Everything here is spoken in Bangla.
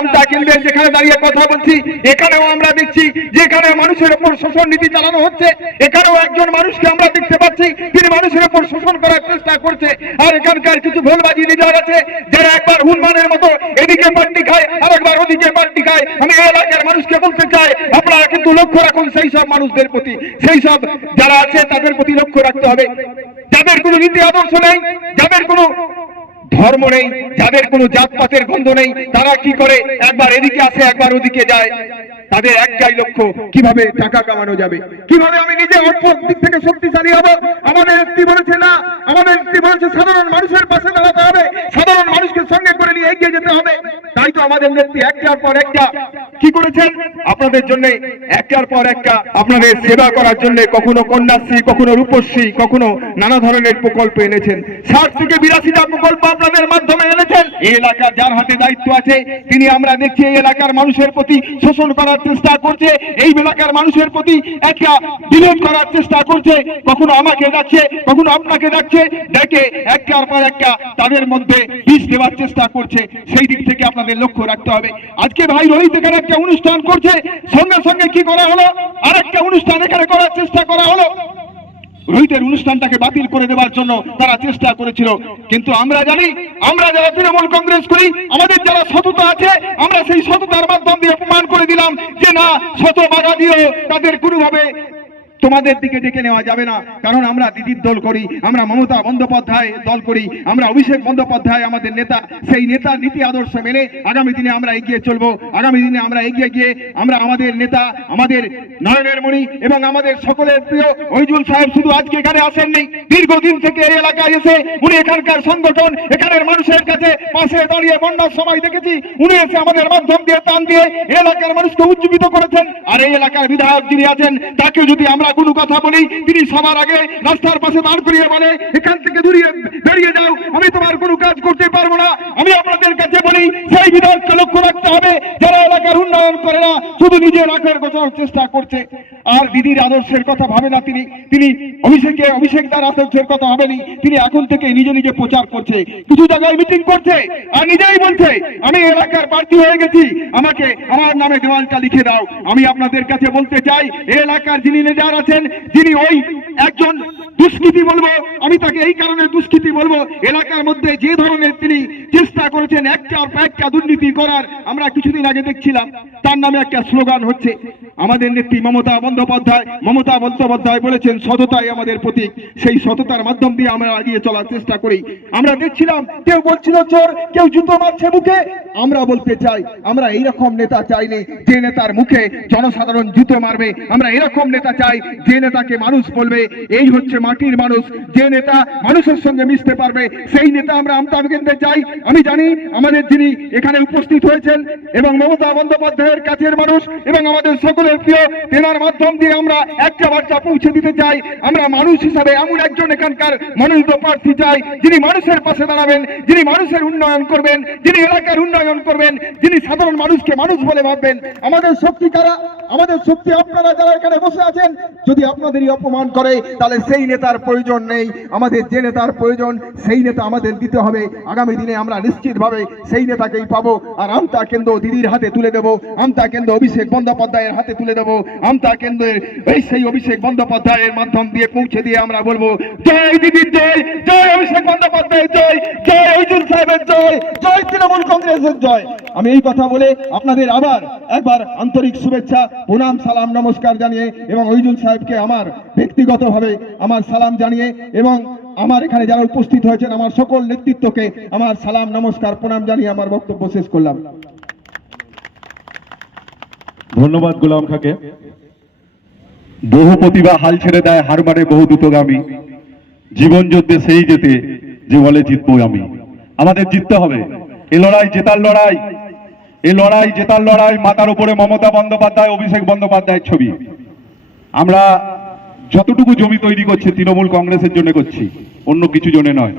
আমরা যেখানে দাঁড়িয়ে কথা বলছি, এখানেও আমরা দেখছি, যেখানে মানুষের শোষণ নীতি চালানো হচ্ছে, এখানেও একজন মানুষকে আমরা দেখতে পাচ্ছি, তিনি মানুষের শোষণ করার চেষ্টা করছে, আর এখানকার কিছু লিডার আছে যারা একবার মতো এদিকে খায় ওদিকে খায়, আমি এলাকার মানুষকে বলতে চাই, আপনারা কিন্তু লক্ষ্য রাখুন সেই সব মানুষদের প্রতি, সেই সব যারা আছে, তাদের প্রতি লক্ষ্য রাখতে হবে। যাদের কোনো নীতি আদর্শ নেই, যাদের কোনো ধর্ম নেই, যাদের কোনো জাতপাতের গন্ধ নেই, তারা কি করে? একবার এদিকে আসে, একবার ওদিকে যায়। তাদের একটাই লক্ষ্য, কীভাবে টাকা কামানো যাবে? কীভাবে আমি নিজে অর্থ দিক থেকে শক্তিশালী হব? আমাদের নেত্রী বলেছে না, আমাদের নেত্রী বলেছে সাধারণ মানুষের পাশে দাঁড়াতে হবে, সাধারণ মানুষকে সঙ্গে করে নিয়ে এগিয়ে যেতে হবে। তাই তো আমাদের নেত্রী একটার পর একটা। কি করেছেন? আপনাদের জন্য একটার পর একটা আপনাদের সেবা করার জন্য কখনো কন্যাশ্রী, কখনো রূপশ্রী, কখনো নানা ধরনের প্রকল্প এনেছেন। ষাট থেকে বিরাশিটা প্রকল্প আপনাদের মাধ্যমে এনেছেন। এই এলাকার যার হাতে দায়িত্ব আছে, তিনি আমরা দেখছি এই এলাকার মানুষের প্রতি শোষণ করার চেষ্টা করছে, এই এলাকার মানুষের প্রতি একটা বিরোধ করার চেষ্টা করছে। কখনো আমাকে যাচ্ছে, কখনো আপনাকে যাচ্ছে। ডেকে একটার পর একটা তাদের মধ্যে বিষ দেওয়ার চেষ্টা করছে। সেই দিক থেকে আপনাদের লক্ষ্য রাখতে হবে। আজকে ভাই রোহিত এখানে একটা অনুষ্ঠান করছে। সঙ্গে সঙ্গে কি করা হলো? আর একটা অনুষ্ঠান এখানে করার চেষ্টা করা হলো। রোহিতের অনুষ্ঠানটাকে বাতিল করে দেওয়ার জন্য তারা চেষ্টা করেছিল। কিন্তু আমরা জানি, আমরা যারা তৃণমূল কংগ্রেস করি, আমাদের যারা সততা আছে, আমরা সেই সততার মাধ্যম দিয়ে প্রমাণ করে দিলাম যে না সত বাধা দিয়েও তাদের কোনোভাবে তোমাদের দিকে ডেকে নেওয়া যাবে না। কারণ আমরা দিদির দল করি, আমরা মমতা বন্দ্যোপাধ্যায় দল করি, আমরা অভিষেক বন্দ্যোপাধ্যায় আমাদের নেতা, সেই নেতার নীতি আদর্শ মেনে আগামী দিনে আমরা এগিয়ে চলবো। আগামী দিনে আমরা এগিয়ে গিয়ে আমরা আমাদের নেতা, আমাদের নয়নের মণি এবং আমাদের সকলের প্রিয় ঐজুল সাহেব শুধু আজকে এখানে আসেননি। দীর্ঘদিন থেকে এই এলাকায় এসে উনি এখানকার সংগঠন, এখানের মানুষের কাছে পাশে দাঁড়িয়ে বন্যার সময় দেখেছি। উনি এসে আমাদের মাধ্যম দিয়ে টান দিয়ে এলাকার মানুষকে উজ্জীবিত করেছেন। আর এই এলাকার বিধায়ক যিনি আছেন তাকে যদি আমরা কোনো কথা বলি, তিনি সবার আগে রাস্তার পাশে দাঁড় করিয়ে বলে, এখান থেকে দূরিয়ে বেরিয়ে যাও, আমি তোমার কোনো কাজ করতে পারব না। আমি আপনাদের কাছে বলি, সেই বিধায়ককে লক্ষ্য রাখতে হবে, যারা এলাকার উন্নয়ন করে না, শুধু নিজের আখের গোছানোর চেষ্টা করছে। আর দিদির আদর্শের কথা ভাবে না তিনি। তিনি অভিষেকে, অভিষেক তার আদর্শের কথা ভাবেনি। তিনি এখন থেকে নিজে নিজে প্রচার করছে। কিছু জায়গায় মিটিং করছে, আর নিজেই বলছে, আমি এলাকার প্রার্থী হয়ে গেছি। আমাকে আমার নামে দেওয়ালটা লিখে দাও। আমি আপনাদের কাছে বলতে চাই, এলাকার যিনি লিডার আছেন যিনি ওই একজন দুষ্কৃতি বলব আমি তাকে এই কারণে দুষ্কৃতি বলব, এলাকার মধ্যে যে ধরনের তিনি চেষ্টা করেছেন, একটা দুর্নীতি করার, আমরা কিছুদিন আগে দেখছিলাম, তার নামে একটা স্লোগান হচ্ছে। আমাদের নেত্রী মমতা বন্দ্যোপাধ্যায় মমতা বন্দ্যোপাধ্যায় বলেছেন, সততাই আমাদের প্রতীক। সেই সততার মাধ্যম দিয়ে আমরা এগিয়ে চলার চেষ্টা করি। আমরা দেখছিলাম, কেউ বলছিল চোর, কেউ জুতো মারছে মুখে। আমরা বলতে চাই, আমরা এইরকম নেতা চাইনি যে নেতার মুখে জনসাধারণ জুতো মারবে। আমরা এরকম নেতা চাই, যে নেতাকে মানুষ বলবে, এই হচ্ছে মাটির মানুষ। যে নেতা মানুষের সঙ্গে মিশতে পারবে, সেই নেতা আমরা আমতা কেন্দ্রে চাই। আমি জানি আমাদের যিনি এখানে উপস্থিত হয়েছেন এবং মমতা বন্দ্যোপাধ্যায়ের কাছের মানুষ এবং আমাদের সকলের প্রিয় তেনার মাধ্যম দিয়ে আমরা একটা বার্তা পৌঁছে দিতে চাই। আমরা মানুষ হিসাবে এমন একজন এখানকার মনোনীত প্রার্থী চাই, যিনি মানুষের পাশে দাঁড়াবেন, যিনি মানুষের উন্নয়ন করবেন, যিনি এলাকার উন্নয়ন করবেন, যিনি সাধারণ মানুষকে মানুষ বলে ভাববেন। আমাদের শক্তি কারা? আমাদের শক্তি আপনারা যারা এখানে বসে আছেন, যদি আপনাদেরই অপমান করে, তাহলে সেই নেতার প্রয়োজন নেই। আমাদের যে নেতার প্রয়োজন, সেই নেতা আমাদের দিতে হবে। আগামী দিনে আমরা নিশ্চিতভাবে সেই নেতাকেই পাবো। আর আমতা কেন্দ্র দিদির হাতে তুলে দেবো। আমতা কেন্দ্র অভিষেক বন্দ্যোপাধ্যায়ের হাতে তুলে দেবো। আমতা কেন্দ্রের এই সেই অভিষেক বন্দ্যোপাধ্যায়ের মাধ্যম দিয়ে পৌঁছে দিয়ে আমরা বলব, জয় দিদির জয় জয় অভিষেক বন্দ্যোপাধ্যায়ের জয় জয় ঐজুল সাহেবের জয় জয় তৃণমূল কংগ্রেসের জয়। আমি এই কথা বলে আপনাদের আবার একবার আন্তরিক শুভেচ্ছা প্রণাম সালাম নমস্কার জানিয়ে এবং ঐজুল সাহেবকে আমার ব্যক্তিগতভাবে আমার সালাম জানিয়ে এবং আমার এখানে যারা উপস্থিত হয়েছেন আমার সকল নেতৃত্বকে আমার সালাম নমস্কার প্রণাম জানিয়ে আমার বক্তব্য শেষ করলাম। ধন্যবাদ গোলাম খাকে। বহু প্রতিভা হাল ছেড়ে দেয় হার মারে বহু দ্রুতগামী জীবন যুদ্ধে সেই যেতে যে বলে জিতবো আমি। আমাদের জিততে হবে। এই লড়াই জেতার লড়াই। এই লড়াই জেতার লড়াই মাতার উপরে মমতা বন্দ্যোপাধ্যায়, অভিষেক বন্দ্যোপাধ্যায়ের ছবি। আমরা যতটুকু জমি তৈরি করছি, তৃণমূল কংগ্রেসের জন্য করছি, অন্য কিছু জনে নয়।